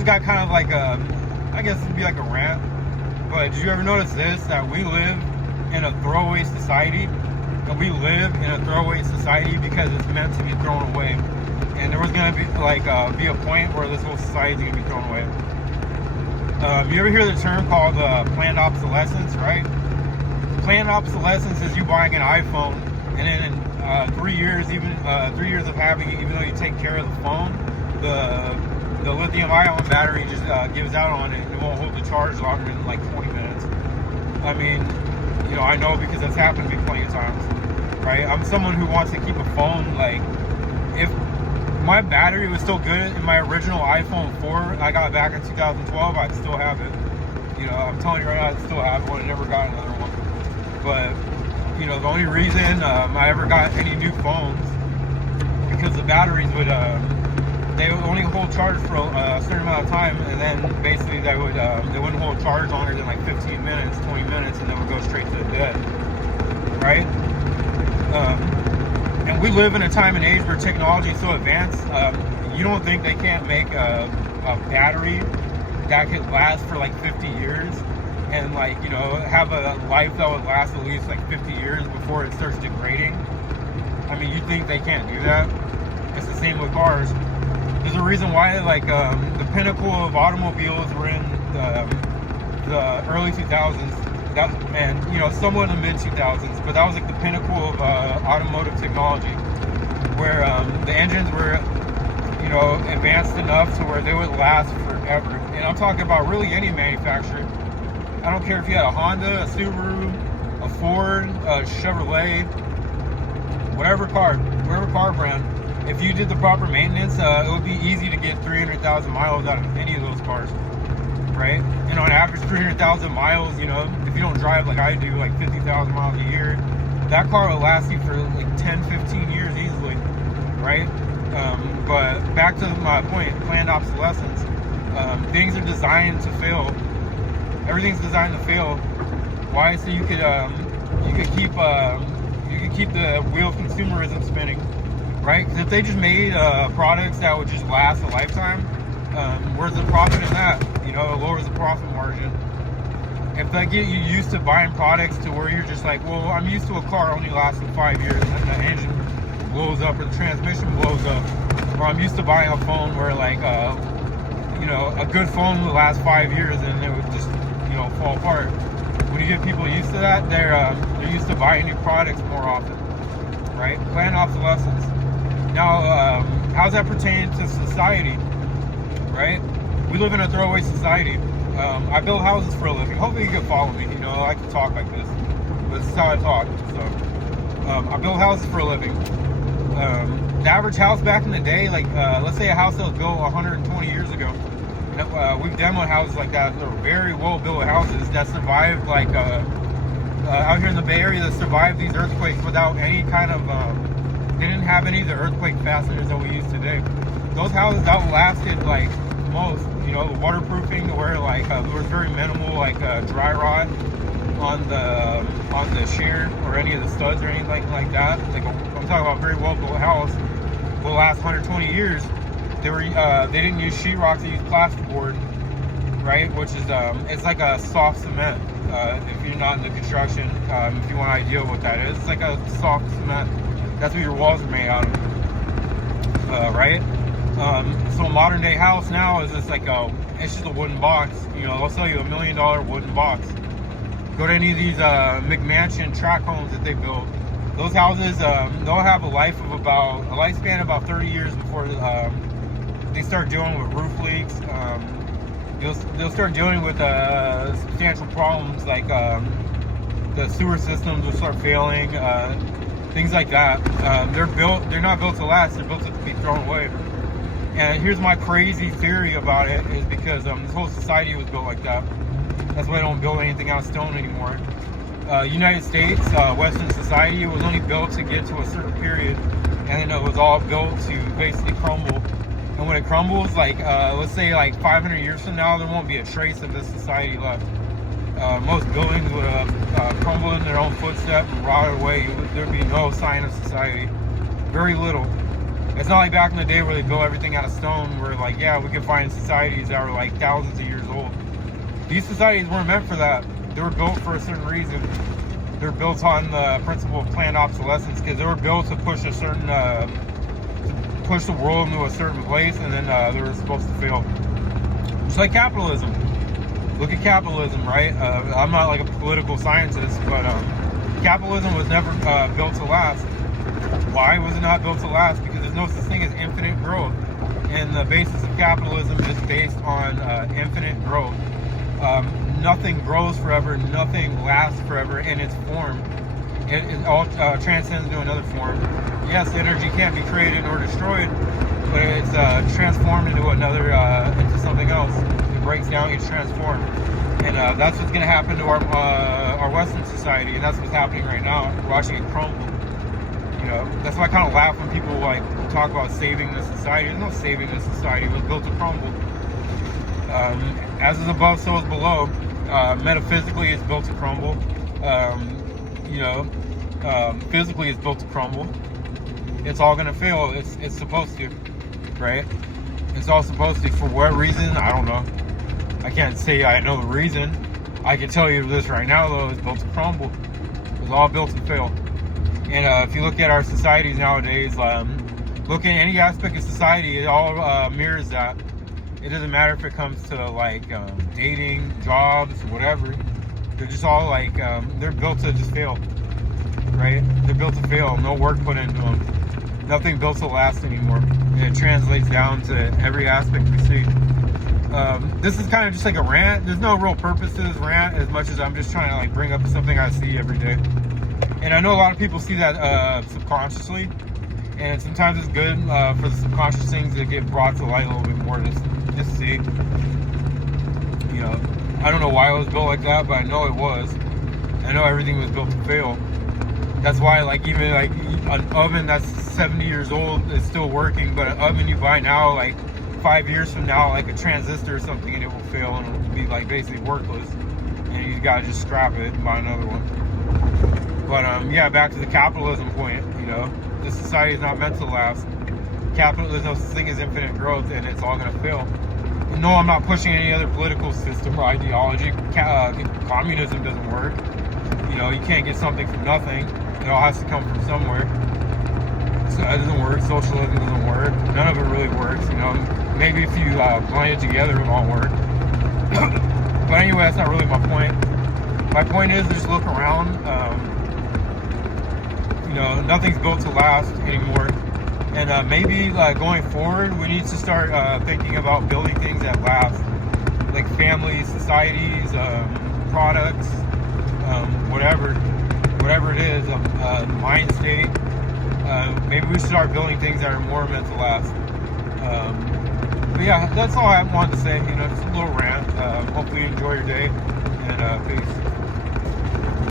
just got kind of like a, I guess it'd be like a rant. But did you ever notice this? That we live in a throwaway society. And we live in a throwaway society because it's meant to be thrown away. And there was gonna be like be a point where this whole society is gonna be thrown away. You ever hear the term called planned obsolescence, right? Planned obsolescence is you buying an iPhone, and then in 3 years, even 3 years of having it, even though you take care of the phone, the lithium-ion battery just gives out on it, and it won't hold the charge longer than like 20 minutes. I mean, you know, I know because that's happened to me plenty of times, right? I'm someone who wants to keep a phone, like, if my battery was still good in my original iPhone 4 I got back in 2012, I'd still have it. You know, I'm telling you right now, I'd still have one. I never got another one. But, you know, the only reason I ever got any new phones, because the batteries would, they would only hold charge for a certain amount of time, and then basically they wouldn't hold charge longer than like 15 minutes, 20 minutes, and then would go straight to the dead, right? And we live in a time and age where technology is so advanced. You don't think they can't make a battery that could last for like 50 years and, like, you know, have a life that would last at least like 50 years before it starts degrading? I mean, you think they can't do that? It's the same with cars. There's a reason why, like, the pinnacle of automobiles were in the early 2000s. And, you know, somewhat in the mid 2000s, but that was like the pinnacle of automotive technology, where the engines were, you know, advanced enough to where they would last forever. And I'm talking about really any manufacturer. I don't care if you had a Honda, a Subaru, a Ford, a Chevrolet, whatever car brand. If you did the proper maintenance, it would be easy to get 300,000 miles out of any of those cars. Right? And on average, 300,000 miles, you know, if you don't drive like I do, like 50,000 miles a year, that car will last you for like 10, 15 years easily, right? But back to my point, planned obsolescence. Things are designed to fail. Everything's designed to fail. Why? So you could keep the wheel of consumerism spinning, right? Because if they just made products that would just last a lifetime, where's the profit in that? You know, it lowers the profit margin. If they get you used to buying products to where you're just like, well, I'm used to a car only lasting 5 years, and then the engine blows up or the transmission blows up. Or I'm used to buying a phone where, like, you know, a good phone would last 5 years and it would just, you know, fall apart. When you get people used to that, they're used to buying new products more often, right? Planned obsolescence. Now, how's that pertain to society? Right? We live in a throwaway society. I build houses for a living. Hopefully you can follow me. You know, I can talk like this. But this is how I talk. So, I build houses for a living. The average house back in the day, like, let's say a house that was built 120 years ago. We've demoed houses like that. They're very well-built houses that survived, like, out here in the Bay Area, that survived these earthquakes without any kind of, they didn't have any of the earthquake fasteners that we use today. Those houses outlasted, like, most, you know, the waterproofing, where, like, there was very minimal, like, dry rot on the shear or any of the studs or anything like that. Like, I'm talking about a very well-built house. For the last 120 years, they didn't use sheetrock, they used plasterboard, right? Which is it's like a soft cement. If you're not into construction, if you want an idea of what that is, it's like a soft cement. That's what your walls are made out of, right? So a modern day house now is just like it's just a wooden box. You know, they'll sell you $1 million wooden box. Go to any of these McMansion tract homes that they build. Those houses, they'll have a lifespan of about 30 years before they start dealing with roof leaks. They'll start dealing with substantial problems like the sewer systems will start failing, things like that. They're not built to last. They're built to be thrown away. And here's my crazy theory about it, is because this whole society was built like that. That's why they don't build anything out of stone anymore. United States, Western society, it was only built to get to a certain period, and then it was all built to basically crumble. And when it crumbles, like, let's say like 500 years from now, there won't be a trace of this society left. Most buildings would have crumbled in their own footsteps and rotted away. There'd be no sign of society. Very little. It's not like back in the day where they built everything out of stone, where like, yeah, we can find societies that are like thousands of years old. These societies weren't meant for that. They were built for a certain reason. They're built on the principle of planned obsolescence, because they were built to push a certain, push the world into a certain place, and then they were supposed to fail. It's like capitalism. Look at capitalism, right? I'm not like a political scientist, but capitalism was never built to last. Why was it not built to last? Because there's no such thing as infinite growth. And the basis of capitalism is based on infinite growth. Nothing grows forever, nothing lasts forever in its form. It all transcends into another form. Yes, energy can't be created or destroyed, but it's transformed into another, into something else. It breaks down, it's transformed. And that's what's going to happen to our Western society, and that's what's happening right now. We're watching it crumble. You know, that's why I kind of laugh when people like talk about saving the society. There's no saving the society. It was built to crumble. As is above, so is below. Metaphysically, it's built to crumble. Physically, it's built to crumble. It's all gonna fail. It's supposed to, right? It's all supposed to. For what reason? I don't know. I can't say I know the reason. I can tell you this right now, though. It's built to crumble. It's all built to fail. And if you look at our societies nowadays, look at any aspect of society, it all mirrors that. It doesn't matter if it comes to like dating, jobs, whatever. They're just all like, they're built to just fail, right? They're built to fail, no work put into them. Nothing built to last anymore. And it translates down to every aspect we see. This is kind of just like a rant. There's no real purpose to this rant, as much as I'm just trying to like bring up something I see every day. And I know a lot of people see that subconsciously, and sometimes it's good for the subconscious things to get brought to light a little bit more, just see. You know, I don't know why it was built like that, but I know it was. I know everything was built to fail. That's why, like, even like an oven that's 70 years old is still working, but an oven you buy now, like 5 years from now, like a transistor or something, and it will fail and it will be like basically worthless, and you gotta just scrap it and buy another one. But yeah, back to the capitalism point. You know, this society is not meant to last. There's no such thing as infinite growth, and it's all gonna fail. No, I'm not pushing any other political system or ideology. Communism doesn't work. You know, you can't get something from nothing. It all has to come from somewhere. So that doesn't work. Socialism doesn't work. None of it really works. You know, maybe if you blend it together, it won't work. But anyway, that's not really my point. My point is, just look around. You know, nothing's built to last anymore. And maybe going forward, we need to start thinking about building things that last, like families, societies, products, whatever it is, mind state. Maybe we should start building things that are more meant to last. But yeah, that's all I wanted to say. You know, just a little rant. Hopefully you enjoy your day, and peace.